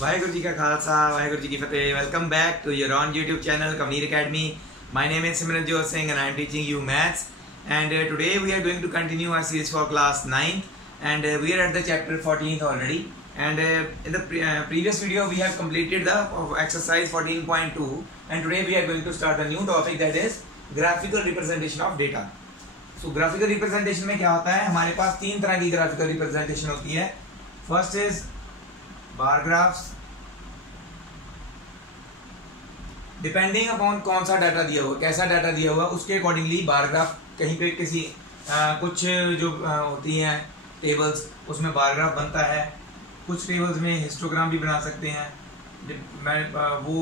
वाहेगुरु जी का खालसा वाहेगुरु जी की फतेह। Welcome back to your own YouTube channel Kabir academy. My name is Simranjot Singh and I am teaching you maths, and today we are going to continue our series for class 9th, and we are at the chapter 14th already, and in the previous video we have completed the exercise 14.2, and today we are going to start a new topic, that is graphical representation of data. So graphical representation में क्या होता है, हमारे पास तीन तरह की graphical representation होती है। First is bar graphs. Depending upon कौन सा डाटा दिया हुआ, कैसा डाटा दिया हुआ, उसके अकॉर्डिंगली बार ग्राफ कहीं पे किसी कुछ जो होती हैं टेबल्स, उसमें बार ग्राफ बनता है। कुछ टेबल्स में हिस्टोग्राम भी बना सकते हैं। मैं वो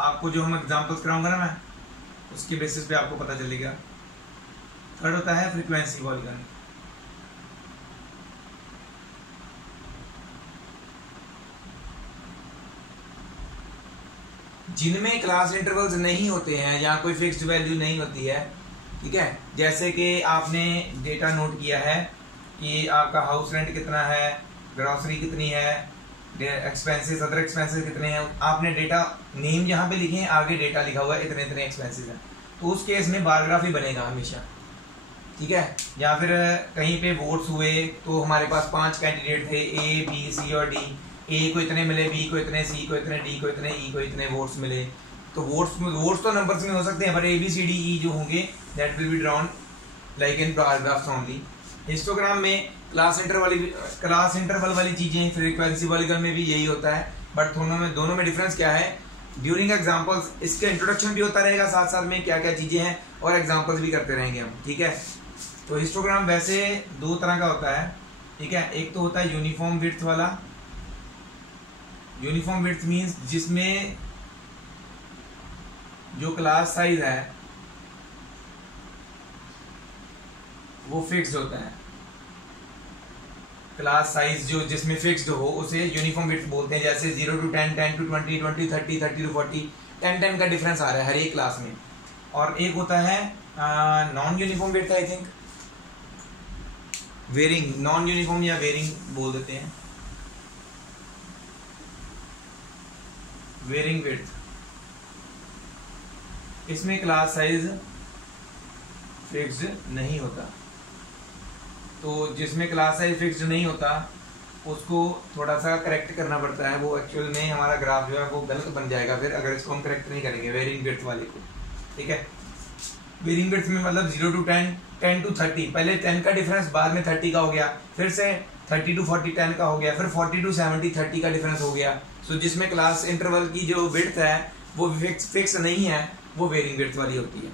आपको जो हम एग्जांपल्स कराऊंगा ना, मैं उसके बेसिस पे आपको पता चलेगा। थर्ड होता है फ्रीक्वेंसी पॉलीगॉन। जिनमें क्लास इंटरवल्स नहीं होते हैं या कोई फिक्स्ड वैल्यू नहीं होती है, ठीक है। जैसे कि आपने डेटा नोट किया है कि आपका हाउस रेंट कितना है, ग्रोसरी कितनी है, एक्सपेंसेस, अदर एक्सपेंसेस कितने हैं, आपने डेटा नेम यहाँ पे लिखे हैं, आगे डेटा लिखा हुआ है इतने इतने एक्सपेंसेस हैं, तो उस केस में बार ग्राफ ही बनेगा हमेशा, ठीक है। या फिर कहीं पे वोट्स हुए तो हमारे पास 5 कैंडिडेट थे, ए बी सी और डी। ए को इतने मिले, बी को इतने, सी को इतने, डी को इतने, ई को इतने वोट्स मिले। तो वोट्स तो नंबर्स में हो सकते हैं, पर A B C D E जो होंगे that will be drawn like in bar graphs only. Histogram में क्लास इंटरवल वाली चीजें, फ्रीक्वेंसी पॉलीगॉन में भी यही होता है, बट दोनों में डिफरेंस क्या है, ड्यूरिंग एग्जाम्पल्स इसके इंट्रोडक्शन भी होता रहेगा, साथ साथ में क्या क्या चीजें हैं और एग्जाम्पल्स भी करते रहेंगे हम, ठीक है। तो हिस्टोग्राम वैसे दो तरह का होता है, ठीक है। एक तो होता है यूनिफॉर्म विड्थ वाला। यूनिफॉर्म विड्थ मींस जिसमें जो क्लास साइज है वो फिक्स्ड होता है। क्लास साइज जो जिसमें फिक्स्ड हो उसे यूनिफॉर्म विड्थ बोलते हैं। जैसे 0 to 10, 10 to 20, 20 30, 30 to 40, 10 का डिफरेंस आ रहा है हर एक क्लास में। और एक होता है non uniform width, I think varying, non uniform या वेरिंग बोल देते हैं, वेरिंग विड्थ। इसमें क्लास साइज फिक्स्ड नहीं होता। तो जिसमें क्लास साइज फिक्स्ड नहीं होता उसको थोड़ा सा करेक्ट करना पड़ता है, वो एक्चुअल में हमारा ग्राफ जो है वो गलत बन जाएगा फिर, अगर इसको हम करेक्ट नहीं करेंगे वेरिंग विड्थ वाले को, ठीक है। वेरिंग विड्थ में मतलब 0 to 10, 10 to 30, पहले 10 का डिफरेंस, बाद में 30 का हो गया, फिर से 30 to 40 10 का हो गया, फिर 40 to 70 30 का डिफरेंस हो गया। सो जिसमें क्लास इंटरवल की जो विड्थ है वो फिक्स नहीं है, वो वेरिंग विड्थ वाली होती है।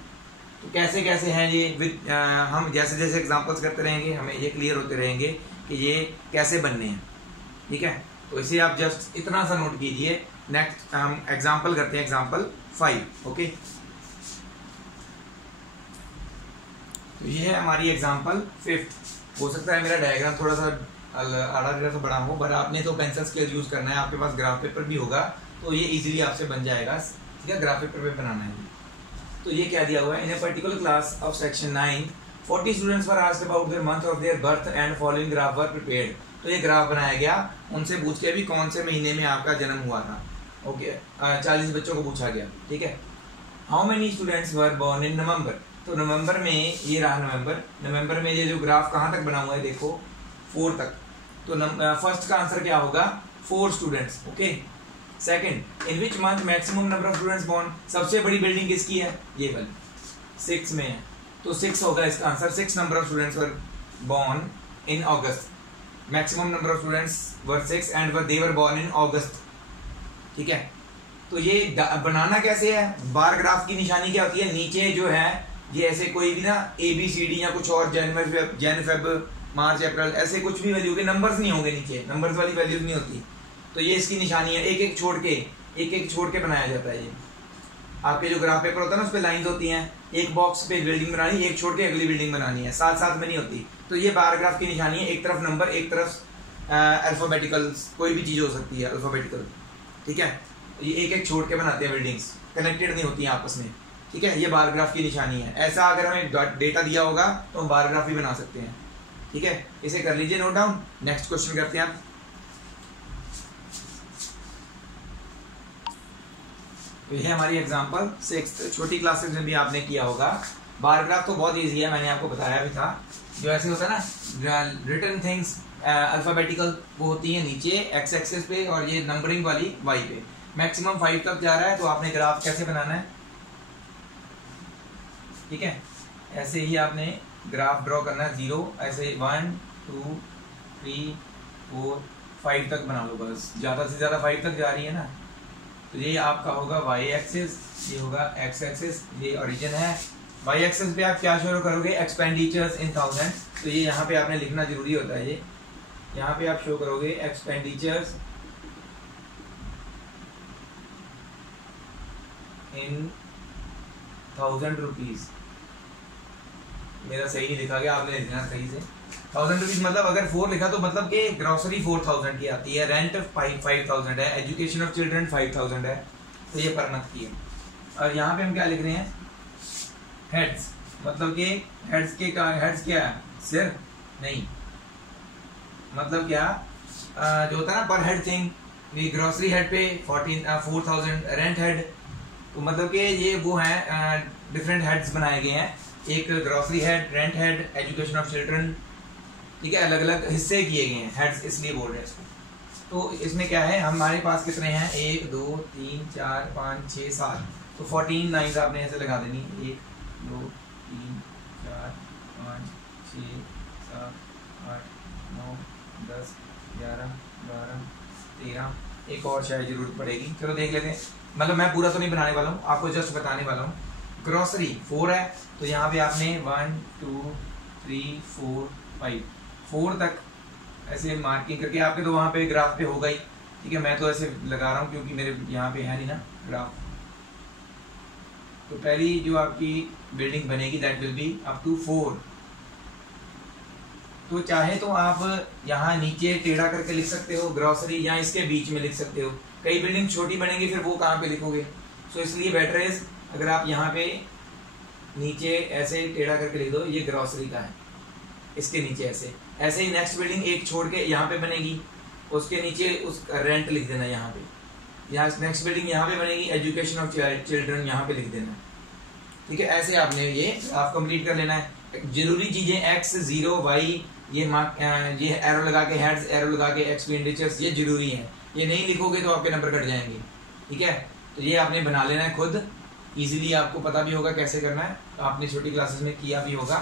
तो कैसे कैसे हैं ये, हम जैसे जैसे एग्जांपल्स करते रहेंगे हमें ये क्लियर होते रहेंगे कि ये कैसे बनने हैं, ठीक है। तो इसे आप जस्ट इतना सा नोट कीजिए। नेक्स्ट हम एग्जांपल करते हैं, एग्जांपल 5, ओके। तो ये है हमारी एग्जांपल 5। हो सकता है मेरा डायग्राम थोड़ा सा आड़ा टेढ़ा सा बड़ा हो, पर आपने तो पेंसिल स्केल यूज करना है, आपके पास ग्राफ पेपर भी होगा तो ये इजीली आपसे बन जाएगा, ठीक है। ग्राफ पेपर पे बनाना है। तो ये क्या दिया हुआ है, in a particular class of section 9 40 students were asked about their month of their birth and following graph were prepared. तो ये ग्राफ बनाया गया, उनसे पूछ के भी कौन से महीने में आपका जन्म हुआ था, ओके। 40 बच्चों को पूछा गया, ठीक है। How many students were born in November. तो नवंबर में, ये रहा नवंबर में ये जो ग्राफ कहाँ तक बना हुआ है देखो, 4 तक। तो फर्स्ट का आंसर क्या होगा, 4 students, okay. Second, in which month maximum number of students born. सबसे बड़ी बिल्डिंग किसकी है, ये वाली, 6 में है, तो 6 होगा इसका answer. 6 number of students were born in August. Maximum number of students were 6 and they were born in August, ठीक है। तो ये बनाना कैसे है, बार ग्राफ की निशानी क्या होती है, नीचे जो है ये ऐसे कोई भी ना ABCD या कुछ और जन फेब मार्च अप्रैल ऐसे कुछ भी वैल्यू के नंबर्स नहीं होंगे, नीचे नंबर्स वाली वैल्यूज नहीं होती। तो ये इसकी निशानी है, एक एक छोड़ के बनाया जाता है। ये आपके जो ग्राफ पेपर होता है ना, उस पे लाइंस होती हैं, एक बॉक्स पे बिल्डिंग बनानी, एक छोड़ के अगली बिल्डिंग बनानी है, साथ साथ में नहीं होती। तो ये बार ग्राफ की निशानी है, एक तरफ नंबर, एक तरफ अल्फाबेटिकल, कोई भी चीज हो सकती है अल्फाबेटिकल, ठीक है। ये एक एक छोड़ के बनाते हैं, बिल्डिंग्स कनेक्टेड नहीं होती हैं आपस में, ठीक है। ये बार ग्राफ की निशानी है। ऐसा अगर हमें डेटा दिया होगा तो हम बार ग्राफ भी बना सकते हैं, ठीक है। इसे कर लीजिए नोट डाउन। नेक्स्ट क्वेश्चन करते हैं आप। तो ये हमारी एग्जांपल 6 छोटी क्लासेस में भी आपने किया होगा। बार ग्राफ तो बहुत इजी है, मैंने आपको बताया भी था। जो ऐसे होता है ना रिटन थिंग्स अल्फाबेटिकल, वो होती है नीचे एक्स एक्सिस पे और ये नंबरिंग वाली वाई पे। मैक्सिमम 5 तक जा रहा है तो आपने ग्राफ कैसे बनाना है, ठीक है, ऐसे ही आपने ग्राफ ड्रॉ करना है। 0 ऐसे 1 2 3 4 5 तक बना लो बस, ज़्यादा से ज़्यादा 5 तक जा रही है ना। तो ये आपका होगा वाई एक्सिस, ये होगा एक्स एक्सिस, ये ओरिजिन है। वाई एक्सिस पे आप क्या शो करोगे, एक्सपेंडिचर्स इन 1000। तो ये यहाँ पे आपने लिखना जरूरी होता है। ये यहाँ पे आप शो करोगे एक्सपेंडिचर्स इन 1000 रुपीज। मेरा सही नहीं लिखा गया, आपने लिखना सही से। 1000 रुपीज मतलब अगर 4 लिखा तो मतलब कि ग्रोसरी 4000 की आती है, रेंट 5000 है, एजुकेशन ऑफ चिल्ड्रन 5000 है। तो ये पर मंथ की है। और यहाँ पे हम क्या लिख रहे हैं, हेड्स, मतलब कि हेड्स क्या है, सिर नहीं, मतलब क्या जो होता है ना पर हेड थिंग, ग्रोसरी हेड पे 4000, रेंट हेड, तो मतलब कि ये वो है डिफरेंट हेड्स बनाए गए हैं। एक grocery head, rent head, education of children, ठीक है, अलग अलग हिस्से किए गए हैं हेड्स, इसलिए बोल रहे हैं इसको। तो इसमें क्या है, हमारे पास कितने हैं, 1 2 3 4 5 6 7, तो 14 लाइन्स आपने ऐसे लगा देनी, 1 2 3 4 5 6 7 8 9 10 11 12 13, एक और शायद जरूरत पड़ेगी, चलो देख लेते हैं। मतलब मैं पूरा तो नहीं बनाने वाला हूँ, आपको जस्ट बताने वाला हूँ। ग्रोसरी 4 है, तो यहाँ पे आपने 1 2 3 4 5 4 तक ऐसे मार्किंग करके, आपके तो वहाँ पे ग्राफ पे होगा ही, ठीक है, मैं तो ऐसे लगा रहा हूँ क्योंकि मेरे यहाँ पे है नहीं ना ग्राफ। तो पहली जो आपकी बिल्डिंग बनेगी that will be up to 4। तो चाहे तो आप यहाँ नीचे टेढ़ा करके लिख सकते हो ग्रोसरी, या इसके बीच में लिख सकते हो। कई बिल्डिंग छोटी बनेगी, फिर वो कहाँ पे लिखोगे, तो इसलिए बेटर है अगर आप यहाँ पे नीचे ऐसे टेढ़ा करके लिख दो, ये ग्रोसरी का है, इसके नीचे ऐसे ही नेक्स्ट बिल्डिंग एक छोड़ के यहाँ पे बनेगी, उसके नीचे उस रेंट लिख देना यहाँ पे। यहाँ नेक्स्ट बिल्डिंग यहाँ पे बनेगी, एजुकेशन ऑफ चिल्ड्रन यहाँ पे लिख देना, ठीक है। ऐसे आपने ये ग्राफ कंप्लीट कर लेना है। जरूरी चीजें एक्स 0 वाई, ये एरो लगा के हेड्स, एरो लगा के एक्सपेंडिचर्स, ये जरूरी है। ये नहीं लिखोगे तो आपके नंबर कट जाएंगे, ठीक है। तो ये आपने बना लेना है खुद, इजीली आपको पता भी होगा कैसे करना है, तो आपने छोटी क्लासेस में किया भी होगा।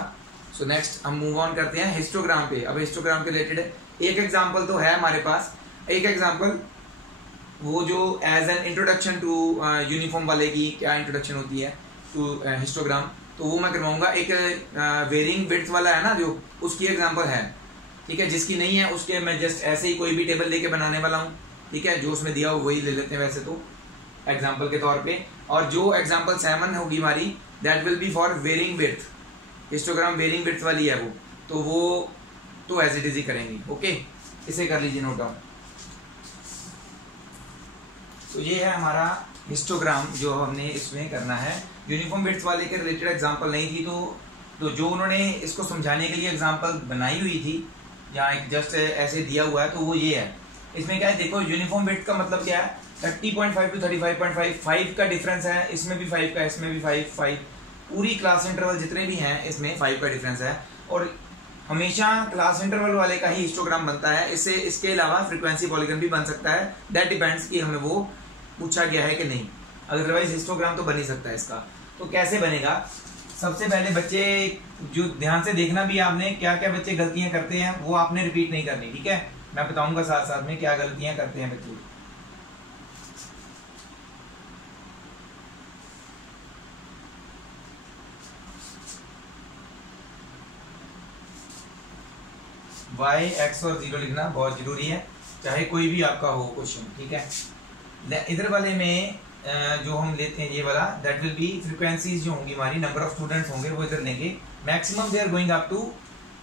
सो नेक्स्ट हम मूव ऑन करते हैं हिस्टोग्राम पे। अब हिस्टोग्राम के रिलेटेड एक एग्जांपल तो है हमारे पास, एक एग्जांपल वो जो as an introduction to uniform वाले की क्या इंट्रोडक्शन होती है टू हिस्टोग्राम, तो वो मैं करवाऊंगा। एक वेरिंग विड्थ वाला है ना जो, उसकी एग्जांपल है, ठीक है। जिसकी नहीं है उसके मैं जस्ट ऐसे ही कोई भी टेबल लेके बनाने वाला हूँ, ठीक है। जो उसमें दिया हो वही ले लेते हैं वैसे तो एग्जांपल के तौर पे। और जो एग्जांपल 7 होगी हमारी, that will be for varying width, histogram varying width वाली है वो तो एज इट इज ही करेंगे, ओके। इसे कर लीजिए नोट डाउन। तो ये है हमारा हिस्टोग्राम जो हमने इसमें करना है। यूनिफॉर्म विड्थ वाले के रिलेटेड एग्जांपल नहीं थी, तो जो उन्होंने इसको समझाने के लिए एग्जांपल बनाई हुई थी, यहाँ एक जस्ट ऐसे दिया हुआ है, तो वो ये है। इसमें क्या है, देखो यूनिफॉर्म विड्थ का मतलब क्या है, 30.5 टू 35.5, 5 का डिफरेंस है, इसमें भी 5 का, इसमें भी 5 पूरी क्लास इंटरवल जितने भी हैं इसमें 5 का डिफरेंस है। और हमेशा क्लास इंटरवल वाले का ही हिस्टोग्राम बनता है। इसके अलावा फ्रीक्वेंसी पॉलीगन भी बन सकता है, दैट डिपेंड्स कि हमें वो पूछा गया है कि नहीं, अदरवाइज हिस्टोग्राम तो बन ही सकता है इसका। तो कैसे बनेगा, सबसे पहले बच्चे जो ध्यान से देखना भी आपने, क्या क्या बच्चे गलतियां करते हैं वो आपने रिपीट नहीं करनी, ठीक है। मैं बताऊंगा साथ साथ में क्या गलतियां करते हैं बच्चे। y, x और 0 लिखना बहुत जरूरी है, चाहे कोई भी आपका हो क्वेश्चन, ठीक है। इधर वाले में जो हम लेते हैं ये वाला, दैट विल बी फ्रीक्वेंसीज जो होंगी हमारी, नंबर ऑफ स्टूडेंट्स होंगे वो इधर लेंगे। Maximum they are going up to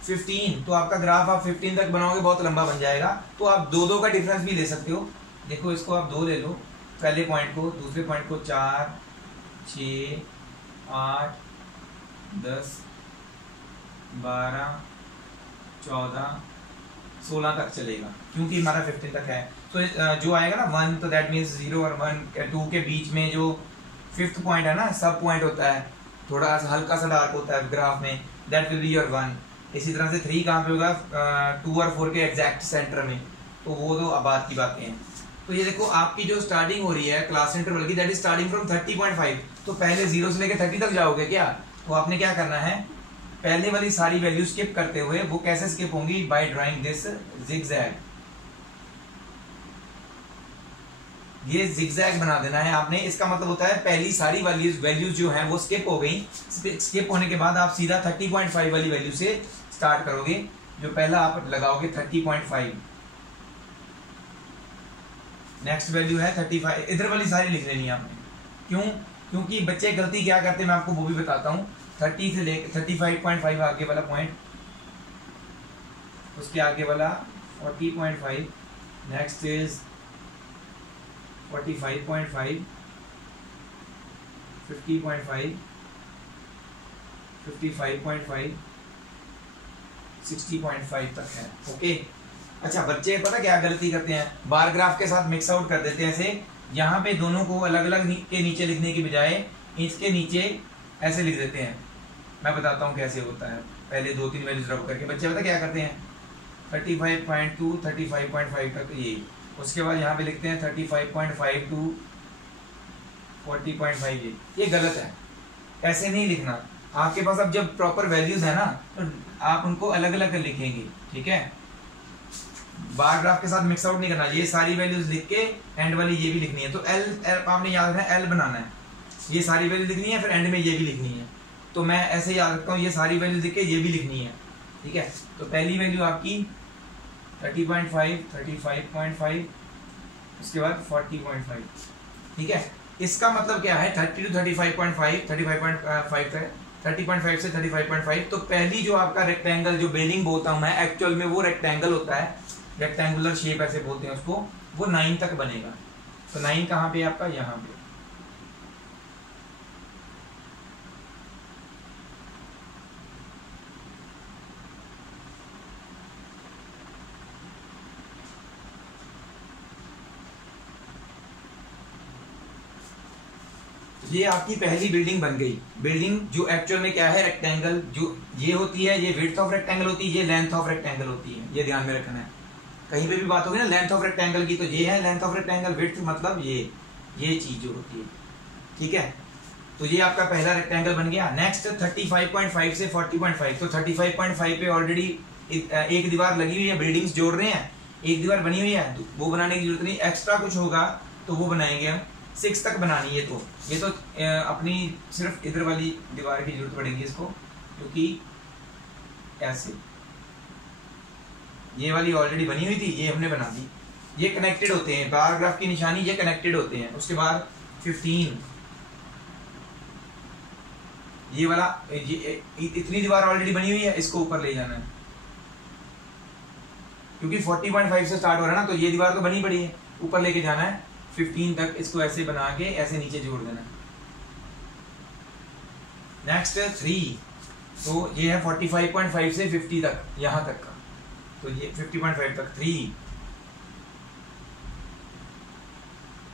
15, तो आपका ग्राफ आप 15 तक बनाओगे बहुत लंबा बन जाएगा। तो आप 2 का डिफरेंस भी ले सकते हो। देखो इसको आप 2 ले लो, पहले पॉइंट को, दूसरे पॉइंट को 4 6 8 10 12 14 16 तक चलेगा, क्योंकि हमारा 15 तक है। तो जो आएगा ना 1, तो दैट मीन्स 0 और 1 2 के बीच में जो 5th पॉइंट है ना, सब पॉइंट होता है, थोड़ा सा हल्का सा डार्क होता है ग्राफ में, दैट विल बी योर 1। इसी तरह से 3 कहाँ पे होगा, 2 और 4 के एग्जैक्ट सेंटर में, तो वो तो बात की बातें हैं। तो ये देखो आपकी जो स्टार्टिंग हो रही है क्लास इंटरवल की, दैट इज स्टार्टिंग फ्रॉम 30.5। तो पहले 0 से लेकर 30 तक जाओगे क्या, तो आपने क्या करना है, पहले वाली सारी वैल्यू स्किप करते हुए, वो कैसे स्किप होंगी, बाय ड्राइंग दिस जिगजैग। ये जिगजैग बना देना है आपने। इसका मतलब होता है पहली सारी वैल्यूज जो हैं वो स्किप हो गई। स्किप होने के बाद आप सीधा 30.5 वाली वैल्यू से स्टार्ट करोगे। जो पहला आप लगाओगे 30.5, नेक्स्ट वैल्यू है 35। इधर वाली सारी लिख लेनी है आपने। क्यों, क्योंकि बच्चे गलती क्या करते हैं मैं आपको वो भी बताता हूँ। 30 से लेकर 35.5 आगे वाला पॉइंट, उसके आगे वाला 40.5, नेक्स्ट इज 45.5, 50.5, 55.5, 60.5 तक है। ओके। अच्छा, बच्चे पता क्या गलती करते हैं, बार ग्राफ के साथ मिक्स आउट कर देते हैं ऐसे। यहाँ पे दोनों को अलग अलग के नीचे लिखने की बजाय इसके नीचे ऐसे लिख देते हैं। मैं बताता हूँ कैसे होता है। पहले 2-3 वैल्यूज रब करके बच्चे पता क्या करते हैं, 35.2, 35.5 तक ये, उसके बाद यहाँ पे लिखते हैं 35.5 to 40.5। ये गलत है, ऐसे नहीं लिखना। आपके पास अब जब प्रॉपर वैल्यूज है ना, तो आप उनको अलग अलग लिखेंगे, ठीक है। बार ग्राफ के साथ मिक्स आउट नहीं करना। ये सारी वैल्यूज लिख के एंड वाली ये भी लिखनी है। तो एल आपने याद रखना, एल बनाना है। ये सारी वैल्यू लिखनी है, फिर एंड में ये भी लिखनी है। तो मैं ऐसे याद रखता हूँ, ये सारी वैल्यूज लिख के ये भी लिखनी है, ठीक है। तो पहली वैल्यू आपकी 30.5, 35.5, उसके बाद 40.5, ठीक है। इसका मतलब क्या है, 30 to 35.5, 30.5 से 35.5। तो पहली जो आपका रेक्टेंगल, जो बेलिंग बोलता हूं मैं, एक्चुअल में वो रेक्टेंगल होता है, रेक्टेंगुलर शेप ऐसे बोलते हैं उसको, वो 9 तक बनेगा। तो 9 कहाँ पे आपका, यहाँ पे। ये आपकी पहली बिल्डिंग बन गई। बिल्डिंग जो एक्चुअल में क्या है, रेक्टेंगल जो ये होती है, ये विड्थ ऑफ रेक्टेंगल होती है, ये लेंथ ऑफ रेक्टेंगल होती है। ये ध्यान में रखना है, कहीं पे भी बात होगी ना लेंथ ऑफ रेक्टेंगल की, तो ये है लेंथ ऑफ रेक्टेंगल, विड्थ मतलब ये चीज जो होती है, ठीक है। तो ये आपका पहला रेक्टेंगल बन गया। नेक्स्ट 35.5 से 40.5। तो 35.5 पे ऑलरेडी एक दीवार लगी हुई है, बिल्डिंग्स जोड़ रहे हैं, एक दीवार बनी हुई है, तो वो बनाने की जरूरत नहीं। एक्स्ट्रा कुछ होगा तो वो बनाएंगे हम। 6 तक बनानी है, तो ये तो अपनी सिर्फ इधर वाली दीवार की जरूरत पड़ेगी इसको, क्योंकि ऐसे ये वाली ऑलरेडी बनी हुई थी, ये हमने बना दी। ये कनेक्टेड होते हैं, बार ग्राफ की निशानी ये कनेक्टेड होते हैं। उसके बाद 15, ये वाला इतनी दीवार ऑलरेडी बनी हुई है, इसको ऊपर ले जाना है, क्योंकि 40.5 से स्टार्ट हो रहा है ना, तो ये दीवार तो बनी पड़ी है, ऊपर लेके जाना है 15 तक। इसको ऐसे बना के ऐसे नीचे जोड़ देना। नेक्स्ट 3, तो ये है 45.5 से 50 तक, यहां तक का, तो ये 50.5 तक 3।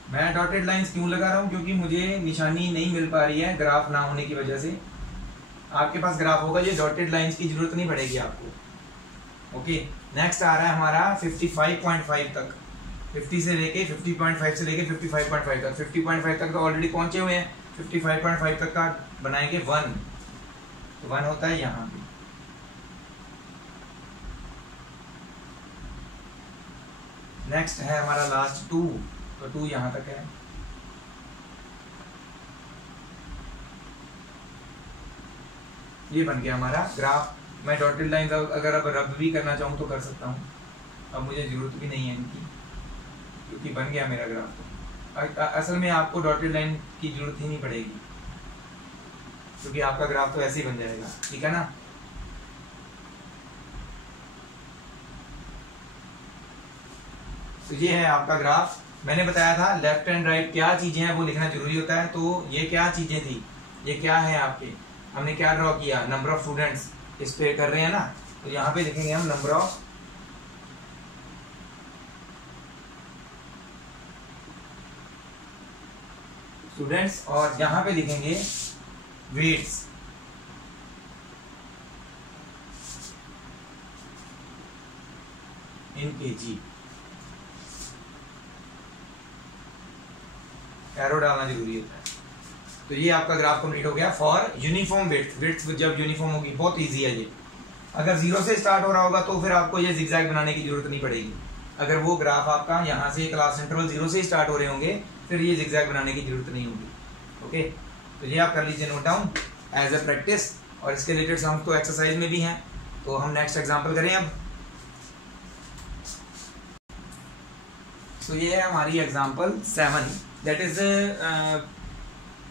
मैं डॉटेड लाइंस क्यों लगा रहा हूं, क्योंकि मुझे निशानी नहीं मिल पा रही है ग्राफ ना होने की वजह से। आपके पास ग्राफ होगा, ये डॉटेड लाइंस की जरूरत नहीं पड़ेगी आपको। ओके। नेक्स्ट आ रहा है हमारा 55.5 तक। 50 से लेके 50.5 से लेके 55.5 तक। 50.5 तक तो ऑलरेडी पहुंचे हुए हैं। 55.5 तक का बनाएंगे 1, तो 1 होता है यहाँ पे। नेक्स्ट है हमारा लास्ट 2, तो 2 यहाँ तक है। ये बन गया हमारा ग्राफ। मैं डॉटेड लाइन अगर अब रब भी करना चाहूँ तो कर सकता हूँ, अब मुझे जरूरत भी नहीं है इनकी, क्योंकि बन गया मेरा ग्राफ। तो असल में आपको डॉटेड लाइन की जरूरत ही नहीं पड़ेगी, क्योंकि आपका ग्राफ तो ऐसे ही बन जाएगा, ठीक है ना। तो ये है आपका ग्राफ। मैंने बताया था लेफ्ट एंड राइट क्या चीजें हैं वो लिखना जरूरी होता है। तो ये क्या चीजें थी, ये क्या है आपके, हमने क्या ड्रॉ किया, नंबर ऑफ स्टूडेंट्स इस पे कर रहे हैं ना, तो यहाँ पे लिखेंगे हम नंबर ऑफ स्टूडेंट्स, और यहाँ पे लिखेंगे वेट्स इन केजी। एरो डालना जरूरी होता है। तो ये आपका ग्राफ कंप्लीट हो गया फॉर यूनिफॉर्म विड्थ। विड्थ जब यूनिफॉर्म होगी, बहुत इजी है ये। अगर जीरो से स्टार्ट हो रहा होगा तो फिर आपको ये जिगजैग बनाने की जरूरत नहीं पड़ेगी। अगर वो ग्राफ आपका यहाँ से क्लास इंटरवल जीरो से स्टार्ट हो रहे होंगे, फिर ये जिगजैग बनाने की जरूरत नहीं होगी। ओके, तो ये आप कर लीजिए note down as a practice, और इसके रिलेटेड सम तो एक्सरसाइज में भी हैं। तो हम नेक्स्ट एग्जाम्पल करें अब। तो ये है हमारी example 7, that is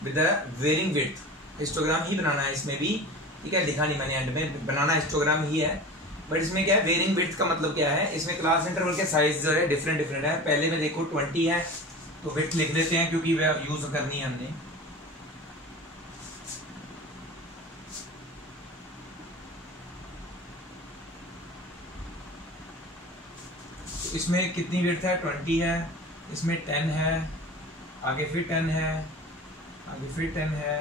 with varying width. Histogram ही बनाना है इसमें भी, ठीक है, लिखा नहीं मैंने एंड में, बनाना हिस्टोग्राम ही है। बट इसमें क्या है, वेरिंग विड्थ का मतलब क्या है, इसमें क्लास इंटरवल के साइज जो है डिफरेंट डिफरेंट है। पहले में देखो 20 है, तो विड्थ लिख देते हैं क्योंकि वह यूज करनी है हमने। तो इसमें कितनी विड्थ है, 20 है, इसमें 10 है, आगे फिर 10 है, आगे फिर 10 है,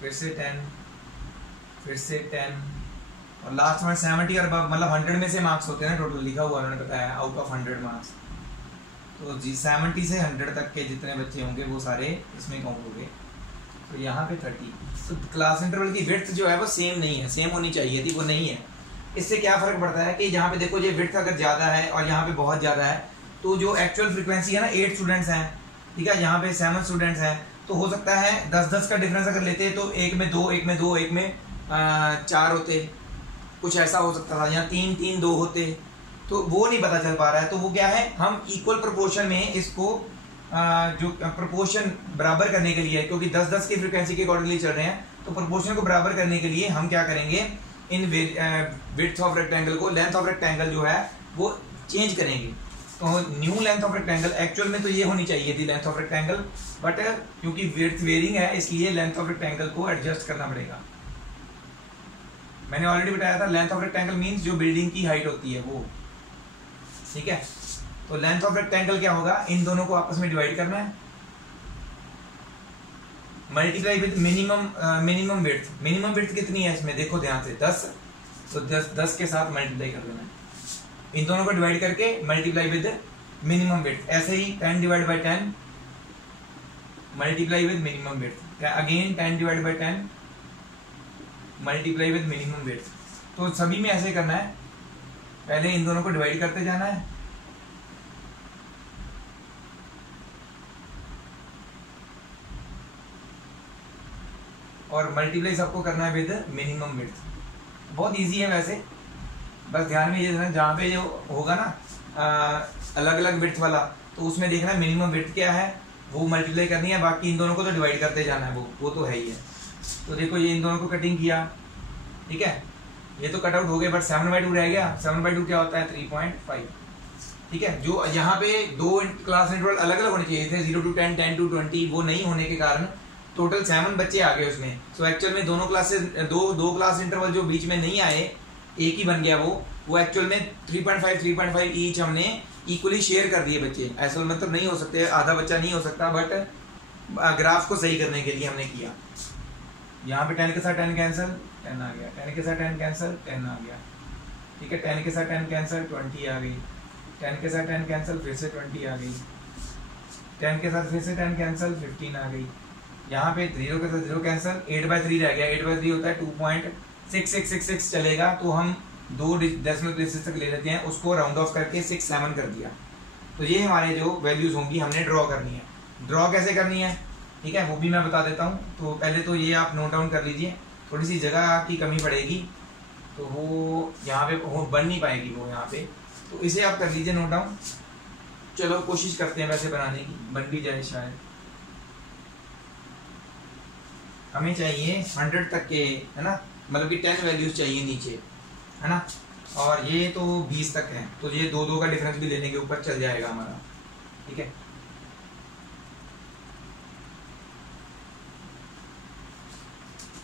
फिर से 10, फिर से 10, और लास्ट में 70 और मतलब 100 में से मार्क्स होते हैं ना टोटल, लिखा हुआ उन्होंने बताया आउट ऑफ 100 मार्क्स। तो जी 70 से 100 तक के जितने बच्चे होंगे वो सारे इसमें काउंट होंगे। तो यहाँ पे 30। तो क्लास इंटरवल की विड्थ जो है वो सेम नहीं है, सेम होनी चाहिए थी, वो नहीं है। इससे क्या फर्क पड़ता है कि यहाँ पे देखो ये विड्थ अगर ज्यादा है और यहाँ पे बहुत ज्यादा है, तो जो एक्चुअल फ्रीक्वेंसी है ना 8 स्टूडेंट्स हैं, ठीक है, यहाँ पे 7 स्टूडेंट्स हैं, तो हो सकता है 10-10 का डिफरेंस अगर लेते तो एक में 2, एक में 2, एक में 4 होते, कुछ ऐसा हो सकता था, यहाँ 3-3-2 होते, तो वो नहीं पता चल पा रहा है। तो वो क्या है, हम इक्वल प्रोपोर्शन में इसको जो प्रोपोर्शन बराबर करने के लिए, क्योंकि 10-10 की फ्रीक्वेंसी के अकॉर्डिंगली चल रहे हैं, तो प्रोपोर्शन को बराबर करने के लिए हम क्या करेंगे, इन विड्थ ऑफ रेक्टेंगल को, लेंथ ऑफ रेक्टेंगल जो है वो चेंज करेंगे। तो new length of rectangle, actual में तो ये होनी चाहिए थी लेंथ ऑफ रेक्टेंगल, बट क्योंकि विड्थ वेरिंग है इसलिए लेंथ ऑफ रेक्टेंगल को एडजस्ट करना पड़ेगा। मैंने ऑलरेडी बताया था लेंथ ऑफ रेक्टेंगल मींस जो बिल्डिंग की हाइट होती है वो, ठीक है। तो लेंथ ऑफ रेक्टेंगल क्या होगा, इन दोनों को आपस में डिवाइड करना है, multiply with minimum width. Minimum width कितनी है इसमें देखो ध्यान से, 10, तो 10 के साथ मल्टीप्लाई कर देना है, इन दोनों को डिवाइड करके मल्टीप्लाई विद मिनिमम विड्थ। ऐसे ही 10 divide by 10 multiply with minimum width, again 10 divide by 10 multiply with minimum width. तो सभी में ऐसे करना है, पहले इन दोनों को डिवाइड करते जाना है, और मल्टीप्लाई सबको करना है विद मिनिमम विड्थ। बहुत इजी है वैसे, बस ध्यान में ये देना, जहाँ पे जो होगा ना अलग अलग विड्थ वाला, तो उसमें देखना है मिनिमम विड्थ क्या है, वो मल्टीप्लाई करनी है, बाकी इन दोनों को तो डिवाइड करते जाना है, वो तो है ही है। तो देखो ये इन दोनों को कटिंग किया, ठीक है, ये तो कट आउट हो गए, बट 7/2 रह गया। 7/2 क्या होता है, 3.5, ठीक है। जो यहाँ पे दो क्लास इंटरवल अलग अलग होने चाहिए थे, 0 to 10, 10 to 20, वो नहीं होने के कारण टोटल 7 बच्चे आ गए उसमें। सो एक्चुअल में दोनों क्लासेस, दो क्लास इंटरवल जो बीच में नहीं आए, एक ही बन गया वो एक्चुअल में 3.5 ईच हमने इक्वली शेयर कर दिए बच्चे। ऐसा मतलब नहीं हो सकते, आधा बच्चा नहीं हो सकता, बट ग्राफ को सही करने के लिए हमने किया। यहाँ पे 10 के साथ 10 कैंसिल, 10 आ गया, 10 के साथ 10 कैंसिल, 10 आ गया, ठीक है, 10 के साथ 10 कैंसिल, 20 आ गई, 10 के साथ 10 कैंसिल, फिर से 20 आ गई, 10 के साथ फिर से 10 कैंसिल, 15 आ गई। यहाँ पे 0 के साथ 0 कैंसिल, 8/3 रह गया, 8/3 होता है 2.6666 चलेगा, तो हम 2 डेसिमल प्लेसेस तक ले लेते हैं, उसको राउंड ऑफ करके 6, 7 कर दिया। तो ये हमारे जो वैल्यूज होंगी हमने ड्रॉ करनी है। ड्रॉ कैसे करनी है, ठीक है, वो भी मैं बता देता हूँ। तो पहले तो ये आप नोट डाउन कर लीजिए, थोड़ी सी जगह की कमी पड़ेगी, तो वो यहाँ पे वो बन नहीं पाएगी वो यहाँ पे, तो इसे आप कर लीजिए नोट डाउन। चलो कोशिश करते हैं वैसे बनाने की, बन भी जाए शायद। हमें चाहिए 100 तक के, है ना, मतलब कि 10 वैल्यूज चाहिए नीचे, है ना, और ये तो 20 तक है, तो ये 2-2 का डिफरेंस भी लेने के ऊपर चल जाएगा हमारा, ठीक है।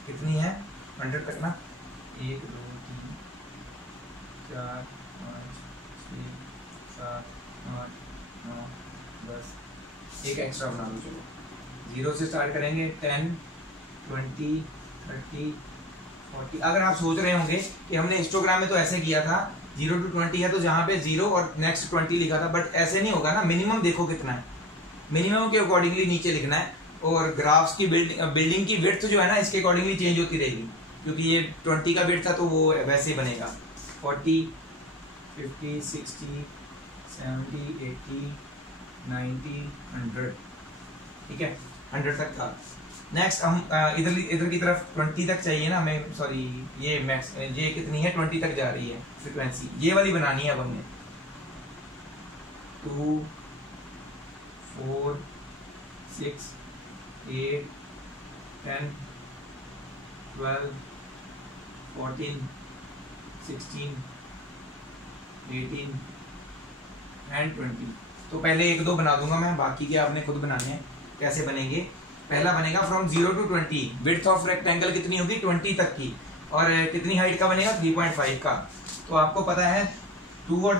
कितनी है 100 तक ना, 1 2 3 4 5 6 7 8 9 10, एक एक्स्ट्रा बना लो, चलो 0 से स्टार्ट करेंगे, 10, 20, 30, 40। अगर आप सोच रहे होंगे कि हमने हिस्टोग्राम में तो ऐसे किया था 0 to 20 है तो जहाँ पे 0 और नेक्स्ट 20 लिखा था, बट ऐसे नहीं होगा ना। मिनिमम देखो कितना है, मिनिमम के अकॉर्डिंगली नीचे लिखना है। और ग्राफ्स की बिल्डिंग की विड्थ जो है ना इसके अकॉर्डिंगली चेंज होती रहेगी, क्योंकि ये 20 का विड्थ था तो वो वैसे ही बनेगा। 40, 50, 60, 70, 80, 90, 100, ठीक है, 100 तक था। नेक्स्ट हम इधर की तरफ 20 तक चाहिए ना हमें, सॉरी ये मैक्स ये कितनी है, 20 तक जा रही है फ्रीक्वेंसी, ये वाली बनानी है अब हमें। 2, 4, 6, 8, 10, 12, 14, 16, 18 एंड 20। तो पहले 1-2 बना दूंगा मैं, बाकी के आपने खुद बनाने हैं। कैसे बनेंगे? पहला बनेगा from 0 to 20, width of rectangle कितनी होगी 20 तक की, और कितनी हाइट का बनेगा 3.5 का। तो आपको पता है 2 और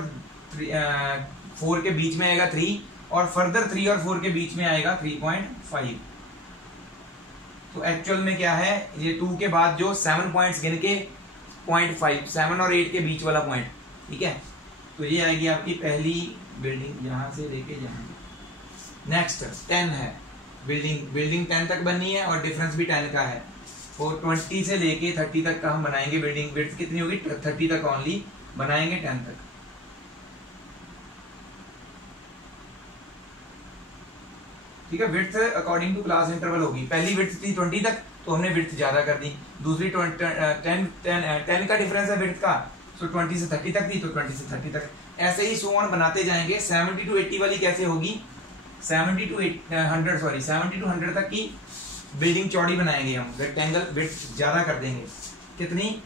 4 के बीच में आएगा 3, और फर्दर 3 और 4 के बीच में आएगा 3.5। तो एक्चुअल में क्या है, ये 2 के बाद जो 7 पॉइंट्स गिन के 0.5, 7 और 8 के बीच वाला पॉइंट, ठीक है। तो ये आएगी आपकी पहली बिल्डिंग, यहां से लेके जहां। नेक्स्ट 10 है, बिल्डिंग 10 तक बननी है और डिफरेंस भी 10 का है। और 20 से लेके 30 तक का हम बनाएंगे बिल्डिंग। विड्थ कितनी होगी 30 तक ओनली बनाएंगे, 10 तक। ठीक है, width according to class interval होगी। पहली विड्थ थी 20 तक तो हमने विड्थ ज्यादा कर दी, दूसरी 10 का डिफरेंस है विड्थ का, तो 20 से 30 तक थी तो 20 से 30 तक। ऐसे ही सो ऑन बनाते जाएंगे। 70 to 80 वाली कैसे होगी, 70 to 100 तक की बिल्डिंग चौड़ी बनाएंगे हम, रेक्टेंगल विड्थ ज्यादा कर देंगे। कितनी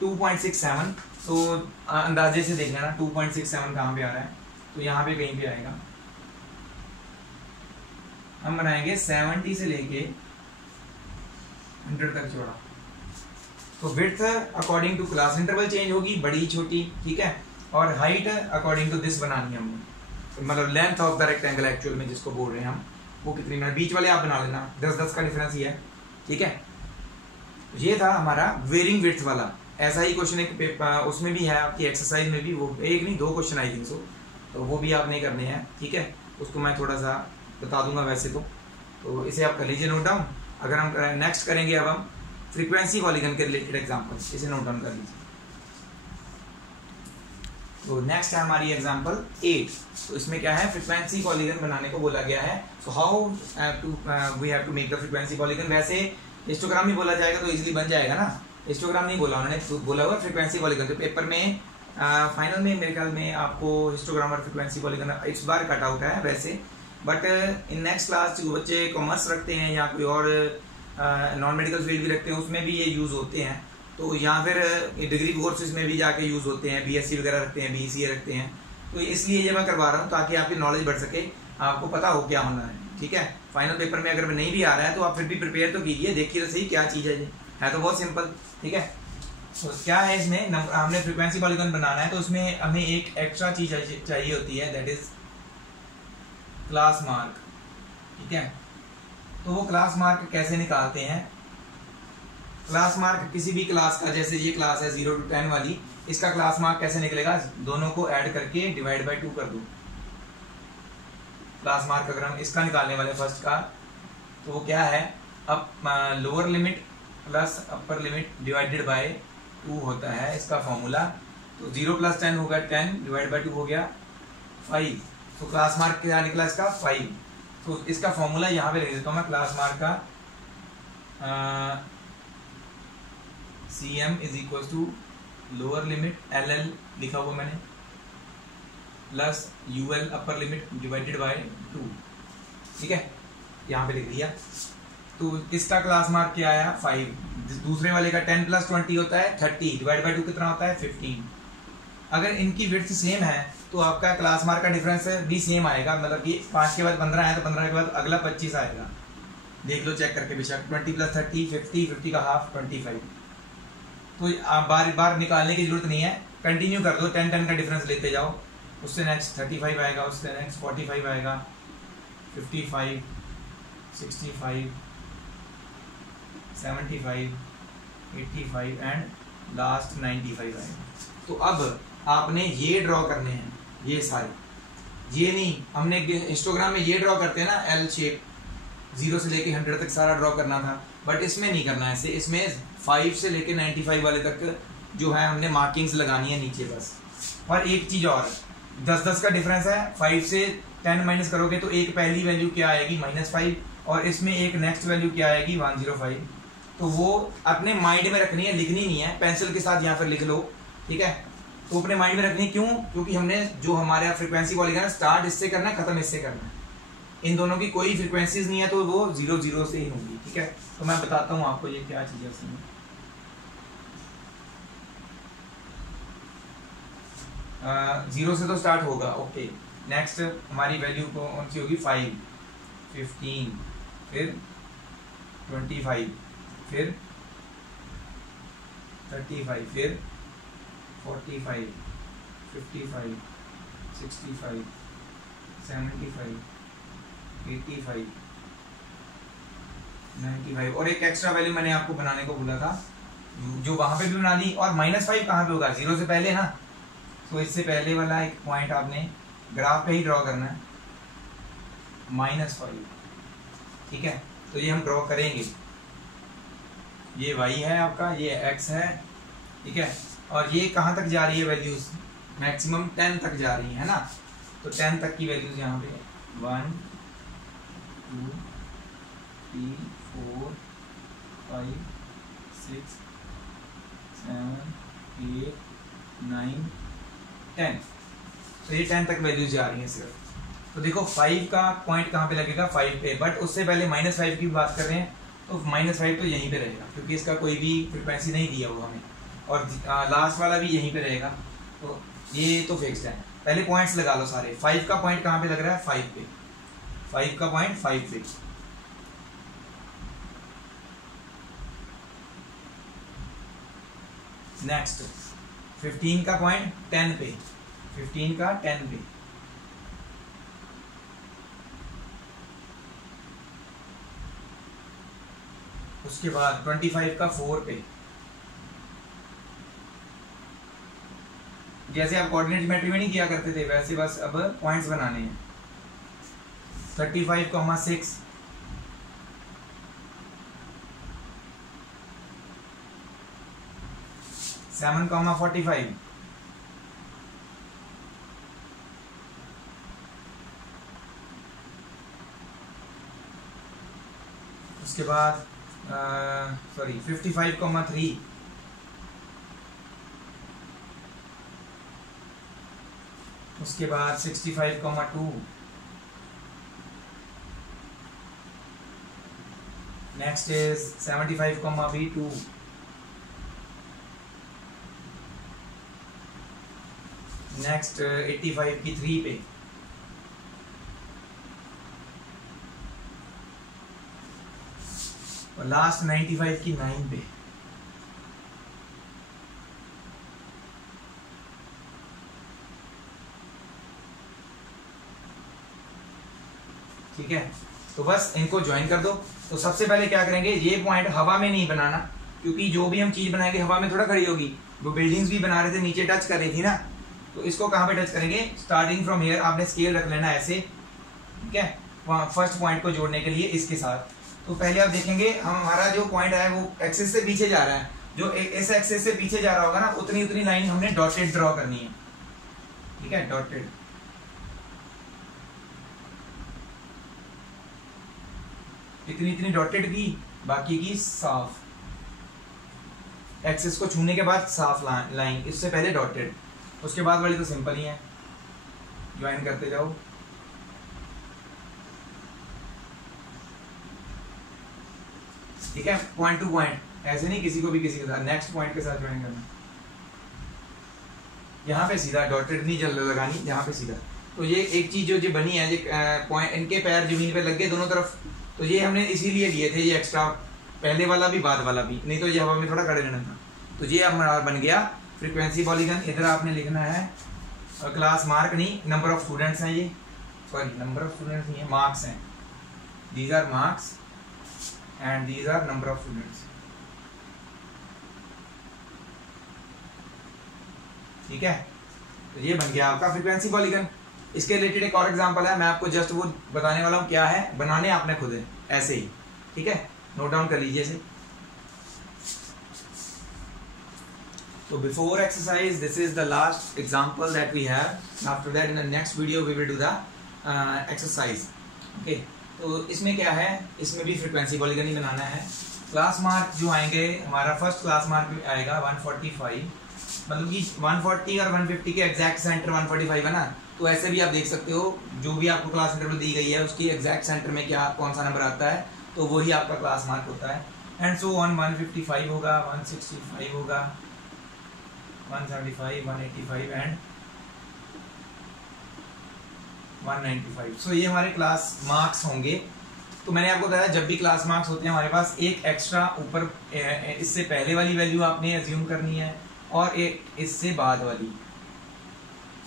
2.67, तो अंदाजे से देख लेना 2.67 कहाँ पे आ रहा है, तो यहाँ पे कहीं पे आएगा। हम बनाएंगे 70 से लेके 100 तक चौड़ा। तो width according to class interval change होगी, बड़ी छोटी, ठीक है। और हाइट अकॉर्डिंग टू दिस बनानी है हमने, मतलब length of the rectangle actual में जिसको बोल रहे हैं हम, वो कितनी बनानी, बीच वाले आप बना लेना, 10-10 का डिफरेंस ही है, ठीक है। ये था हमारा वेरिंग विड्थ वाला। ऐसा ही क्वेश्चन एक उसमें भी है आपकी एक्सरसाइज में भी, वो एक नहीं 2 क्वेश्चन आई थिंक सो, तो वो भी आपने करने हैं, ठीक है। उसको मैं थोड़ा सा बता दूंगा वैसे तो इसे आप कर लीजिए नोट डाउन। अगर हम नेक्स्ट करेंगे अब हम फ्रीक्वेंसी पॉलीगन के रिलेटेड एग्जांपल, इसे नोट डाउन कर लीजिए। तो नेक्स्ट है हमारी एग्जांपल 8। तो इसमें क्या है, फ्रीक्वेंसी पॉलीगन बनाने को बोला गया है। So how we have to make the frequency polygon. वैसे हिस्टोग्राम भी बोला जाएगा तो इजीली बन जाएगा ना, हिस्टोग्राम नहीं बोला उन्होंने, बोला हुआ फ्रीक्वेंसी पॉलीगन। तो पेपर में फाइनल में मेरे ख्याल में आपको हिस्टोग्राम और फ्रीक्वेंसी पॉलीगन इस बार कट आउट है वैसे, बट इन नेक्स्ट क्लास जो बच्चे कॉमर्स रखते हैं या कोई और नॉन मेडिकल फील्ड भी रखते हैं उसमें भी ये यूज होते हैं। तो यहाँ फिर डिग्री कोर्सेज में भी जाके यूज होते हैं, बीएससी वगैरह रखते हैं, बीसीए रखते हैं। तो इसलिए ये मैं करवा रहा हूँ ताकि आपकी नॉलेज बढ़ सके, आपको पता हो क्या होना है, ठीक है। फाइनल पेपर में अगर नहीं भी आ रहा है तो आप फिर भी प्रिपेयर तो कीजिए, देखिए तो सही क्या चीज़ है। ये है तो बहुत सिंपल, ठीक है। तो क्या है इसमें, हमने फ्रीक्वेंसी पॉलीगन बनाना है तो उसमें हमें एक एक्स्ट्रा चीज चाहिए होती है, दैट इज क्लास मार्क, ठीक है। तो वो क्लास मार्क कैसे निकालते हैं, क्लास मार्क किसी भी क्लास का, जैसे ये क्लास है 0 to 10 वाली, इसका क्लास मार्क कैसे निकलेगा, दोनों को ऐड करके डिवाइड बाय 2 कर दो। क्लास मार्क अगर हम इसका निकालने वाले फर्स्ट का, तो वो क्या है, अब lower limit plus upper limit divided by 2 होता है इसका फॉर्मूला। तो 0 + 10 होगा 10, डिवाइड बाय 2 हो गया 5। तो क्लास मार्क क्या निकला इसका 5। तो इसका फॉर्मूला यहाँ पे लिख देता हूँ मैं, क्लास मार्क का CM = लोअर लिमिट LL लिखा हुआ मैंने, plus UL upper limit divided by 2, ठीक है, यहाँ पे लिख दिया। तो इसका क्लास मार्क क्या आया 5। दूसरे वाले का 10 + 20 होता है 30, डिवाइड बाय 2 कितना होता है 15। अगर इनकी विड्थ सेम है तो आपका क्लास मार्क का डिफरेंस भी सेम आएगा, मतलब कि 5 के बाद 15 है तो 15 के बाद अगला 25 आएगा। देख लो चेक करके बेशक, 20 + 30 50, 50 का हाफ 25। तो आप बार बार निकालने की जरूरत नहीं है, कंटिन्यू कर दो, 10 का डिफरेंस लेते जाओ। उससे नेक्स्ट 35 आएगा, उससे नेक्स्ट 45 आएगा, 55, 65, 75, 85 एंड लास्ट 95 आएगा। तो अब आपने ये ड्रॉ करने हैं, ये सारे, ये नहीं, हमने हिस्टोग्राम में ये ड्रॉ करते हैं ना एल शेप, 0 से लेके 100 तक सारा ड्रॉ करना था, बट इसमें नहीं करना है ऐसे। इसमें 5 से लेके 95 वाले तक जो है हमने मार्किंग्स लगानी है नीचे बस। और एक चीज और, 10-10 का डिफरेंस है, 5 से 10 माइनस करोगे तो एक पहली वैल्यू क्या आएगी -5, और इसमें एक नेक्स्ट वैल्यू क्या आएगी 105। तो वो अपने माइंड में रखनी है, लिखनी नहीं है, पेंसिल के साथ यहाँ पर लिख लो, ठीक है। तो अपने माइंड में रखनी है, क्यों? क्योंकि हमने जो हमारा फ्रीक्वेंसी पॉलीगन स्टार्ट इससे करना है, खत्म इससे करना है, इन दोनों की कोई फ्रीक्वेंसीज नहीं है, तो वो 0 0 से ही होंगी, ठीक है। तो मैं बताता हूँ आपको ये क्या चीज है उसमें। 0 से तो स्टार्ट होगा, ओके। नेक्स्ट हमारी वैल्यू कौन सी होगी? 5, 15, फिर 25, फिर 35, फिर 45, 55, 65, 75, 85, 95, और एक एक्स्ट्रा वैल्यू मैंने आपको बनाने को बोला था, जो वहां पे भी बना दी। और -5 कहाँ पे होगा? 0 से पहले ना, तो इससे पहले वाला एक पॉइंट आपने ग्राफ पे ही ड्रॉ करना है, -5, ठीक है। तो ये हम ड्रॉ करेंगे, ये y है आपका, ये x है, ठीक है। और ये कहाँ तक जा रही है वैल्यूज? मैक्सिमम 10 तक जा रही है ना। तो 10 तक की वैल्यूज यहाँ पे 1, 2, 3, 4, 5, 6, 7, 8, 9, 10। तो ये 10 तक वैल्यूज जा रही हैं सिर्फ। तो देखो 5 का पॉइंट कहाँ पे लगेगा? 5 पे, बट उससे पहले -5 की बात कर रहे हैं, तो -5 तो यहीं पे रहेगा, क्योंकि इसका कोई भी फ्रिक्वेंसी नहीं दिया हुआ हमें, और लास्ट वाला भी यहीं पे रहेगा, तो ये तो फिक्स्ड है। पहले पॉइंट्स लगा लो सारे। 5 का पॉइंट कहाँ पे लग रहा है? 5 पे। 5 का पॉइंट 5 पे। नेक्स्ट 15 का पॉइंट 10 पे, 15 का 10 पे। उसके बाद 25 का 4 पे। जैसे आप कोऑर्डिनेट ज्योमेट्री में नहीं किया करते थे, वैसे बस अब पॉइंट्स बनाने हैं। 35,6, 7,45, उसके बाद 55,3, उसके बाद 65,2, नेक्स्ट इज 75,2, नेक्स्ट 85 की 3 पे, और लास्ट 95 की 9 पे। ठीक है, तो बस इनको ज्वाइन कर दो। तो सबसे पहले क्या करेंगे, ये पॉइंट हवा में नहीं बनाना, क्योंकि जो भी हम चीज बनाएंगे हवा में थोड़ा खड़ी होगी। वो बिल्डिंग्स भी बना रहे थे, नीचे टच कर रही थी ना, तो इसको कहाँ पे टच करेंगे? स्टार्टिंग फ्रॉम हियर आपने स्केल रख लेना ऐसे, ठीक है, फर्स्ट पॉइंट को जोड़ने के लिए इसके साथ। तो पहले आप देखेंगे हमारा जो पॉइंट है वो एक्सिस से पीछे जा रहा है, जो इस एक्सिस से पीछे जा रहा होगा ना, उतनी उतनी लाइन हमने डॉटेड ड्रॉ करनी है, ठीक है, डॉटेड। इतनी इतनी डॉटेड की, बाकी की साफ, एक्सिस को छूने के बाद साफ लाइन, इससे पहले डॉटेड, उसके बाद वाली तो सिंपल ही है, ज्वाइन करते जाओ। ठीक है, पॉइंट टू पॉइंट, ऐसे नहीं किसी को भी किसी के साथ, नेक्स्ट पॉइंट के साथ ज्वाइन करना। यहाँ पे सीधा डॉटेड नहीं जल लगानी, यहाँ पे सीधा। तो ये एक चीज जो बनी है, ये पॉइंट, इनके पैर जमीन पे लग गए दोनों तरफ, तो ये हमने इसीलिए लिए थे, ये एक्स्ट्रा, पहले वाला भी बाद वाला भी, नहीं तो ये हवा में थोड़ा खड़े रहना था। तो ये हमारा बन गया फ्रीक्वेंसी पॉलीगन। इधर आपने लिखना है, क्लास मार्क नहीं, नंबर ऑफ स्टूडेंट्स हैं ये, सॉरी नंबर ऑफ स्टूडेंट्स नहीं है, मार्क्स हैं, these are marks and these are number of students। ठीक है, तो ये बन गया आपका फ्रीक्वेंसी पॉलीगन। इसके रिलेटेड एक और एग्जांपल है, मैं आपको जस्ट वो बताने वाला हूँ क्या है, बनाने आपने खुद है ऐसे ही। ठीक है, नोट डाउन कर लीजिए इसे। So before exercise, this is the last example that we have. After that, in the next video, we will do the exercise. Okay. तो इसमें क्या है, इसमें भी फ्रीक्वेंसी पॉलीगन ही बनाना है। क्लास मार्क जो आएंगे, हमारा फर्स्ट क्लास मार्क आएगा 145, मतलब कि 140 और 150 के एग्जैक्ट सेंटर 145 है ना। तो ऐसे भी आप देख सकते हो, जो भी आपको क्लास इंटरवल दी गई है उसकी एग्जैक्ट सेंटर में क्या कौन सा नंबर आता है, तो वही आपका क्लास मार्क होता है। एंड सो ऑन 155 होगा, 165 होगा, 175, 185 एंड 195। सो ये हमारे क्लास मार्क्स होंगे। तो मैंने आपको बताया जब भी क्लास मार्क्स होते हैं हमारे पास एक एक्स्ट्रा ऊपर इससे पहले वाली वैल्यू आपने एज्यूम करनी है और एक इससे बाद वाली।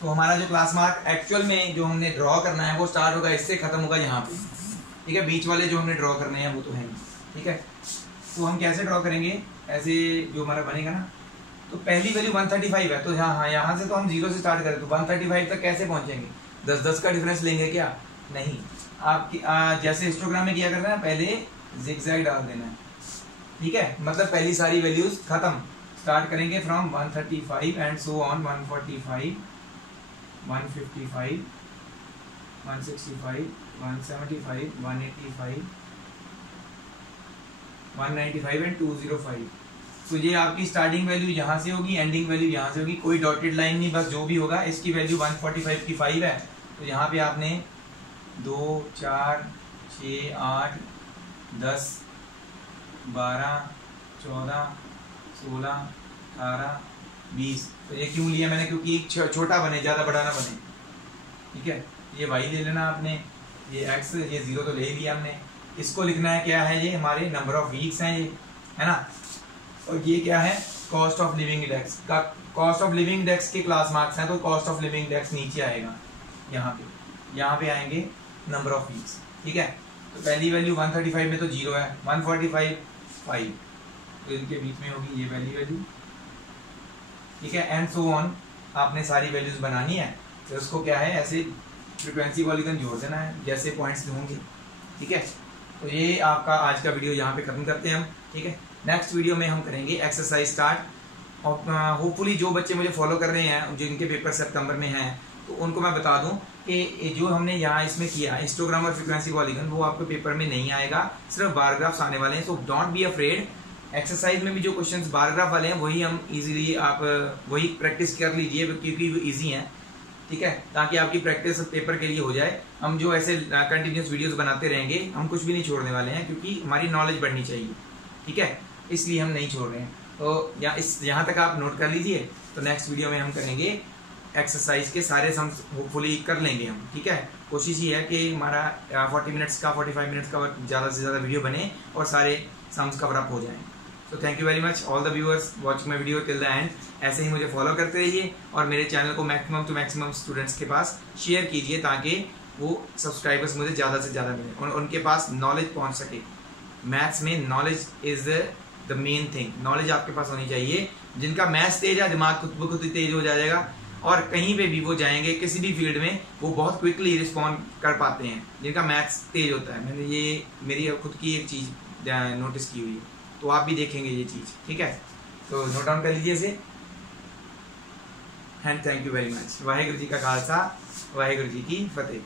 तो हमारा जो क्लास मार्क एक्चुअल में जो हमने ड्रॉ करना है वो स्टार्ट होगा इससे, खत्म होगा यहाँ पे। ठीक है, बीच वाले जो हमने ड्रॉ करने हैं वो तो है। ठीक है, तो हम कैसे ड्रॉ करेंगे, ऐसे जो हमारा बनेगा ना, तो पहली वैल्यू 135 है, तो यहाँ से तो हम 0 से स्टार्ट करें, तो 135 तक कैसे पहुंचेंगे, 10-10 का डिफरेंस लेंगे क्या, नहीं। आपकी जैसे हिस्टोग्राम में किया करना है, पहले जिगजैग डाल देना है। ठीक है, मतलब पहली सारी वैल्यूज खत्म, स्टार्ट करेंगे from 135 and so on 145, 155, 165, 175, 185, 195 and 205। तो ये आपकी स्टार्टिंग वैल्यू यहाँ से होगी, एंडिंग वैल्यू यहाँ से होगी, कोई डॉटेड लाइन नहीं, बस जो भी होगा। इसकी वैल्यू 145 की 5 है, तो यहाँ पे आपने 2, 4, 6, 8, 10, 12, 14, 16, 18, 20। तो ये क्यों लिया मैंने, क्योंकि छोटा बने, ज़्यादा बड़ा ना बने। ठीक है, ये y ले लेना आपने, ये x, ये 0 तो ले लिया हमने। इसको लिखना है क्या है, ये हमारे नंबर ऑफ वीक्स हैं, ये है ना। और ये क्या है, कॉस्ट ऑफ लिविंग इंडेक्स का, कॉस्ट ऑफ लिविंग इंडेक्स के क्लास मार्क्स हैं, तो कॉस्ट ऑफ लिविंग इंडेक्स नीचे आएगा, यहाँ पे आएंगे नंबर ऑफ वीक्स। ठीक है, तो पहली वैल्यू 135 में तो 0 है, 145 5, तो इनके बीच में होगी ये वैल्यू। ठीक है, एंड सो ऑन, आपने सारी वैल्यूज बनानी है, तो उसको क्या है, ऐसे फ्रीक्वेंसी पॉलीगन जोड़ देना है जैसे पॉइंट्स होंगे। ठीक है, तो ये आपका आज का वीडियो यहाँ पे खत्म करते हैं हम। ठीक है, नेक्स्ट वीडियो में हम करेंगे एक्सरसाइज स्टार्ट। और होपफुली जो बच्चे मुझे फॉलो कर रहे हैं, जिनके पेपर सितंबर में हैं, तो उनको मैं बता दूं कि जो हमने यहाँ इसमें किया हिस्टोग्राम और फ्रीक्वेंसी पॉलीगन, वो आपके पेपर में नहीं आएगा, सिर्फ बार ग्राफ्स आने वाले हैं। So don't be afraid, exercise में भी जो क्वेश्चंस बार ग्राफ वाले हैं वही हम इजीली आप वही प्रैक्टिस कर लीजिए, क्योंकि वो इजी हैं। ठीक है, ताकि आपकी प्रैक्टिस पेपर के लिए हो जाए। हम जो ऐसे कंटिन्यूस वीडियोस बनाते रहेंगे, हम कुछ भी नहीं छोड़ने वाले हैं, क्योंकि हमारी नॉलेज बढ़नी चाहिए। ठीक है, इसलिए हम नहीं छोड़ रहे हैं। तो यहाँ तक आप नोट कर लीजिए। तो नेक्स्ट वीडियो में हम करेंगे एक्सरसाइज के सारे सम्स, होपफुली कर लेंगे हम। ठीक है, कोशिश ये है कि हमारा 40 मिनट्स का 45 मिनट्स का ज़्यादा से ज़्यादा वीडियो बने और सारे सम्स कवर अप हो जाएं। तो thank you very much all the viewers watching my video till the end. ऐसे ही मुझे फॉलो करते रहिए और मेरे चैनल को मैक्सिमम टू मैक्सिमम स्टूडेंट्स के पास शेयर कीजिए, ताकि वो सब्सक्राइबर्स मुझे ज़्यादा से ज़्यादा मिले और उनके पास नॉलेज पहुँच सके। मैथ्स में knowledge is the main thing, knowledge आपके पास होनी चाहिए। जिनका मैथ्स तेज है, दिमाग खुद ही तेज हो जाएगा और कहीं पे भी वो जाएंगे, किसी भी फील्ड में वो बहुत क्विकली रिस्पॉन्ड कर पाते हैं, जिनका मैथ्स तेज होता है। मैंने ये मेरी खुद की एक चीज़ नोटिस की हुई है, तो आप भी देखेंगे ये चीज़। ठीक है, तो नोट डाउन कर लीजिए इसे। And thank you very much. Waheguru ji का खालसा, वाहेगुरु जी की फतेह।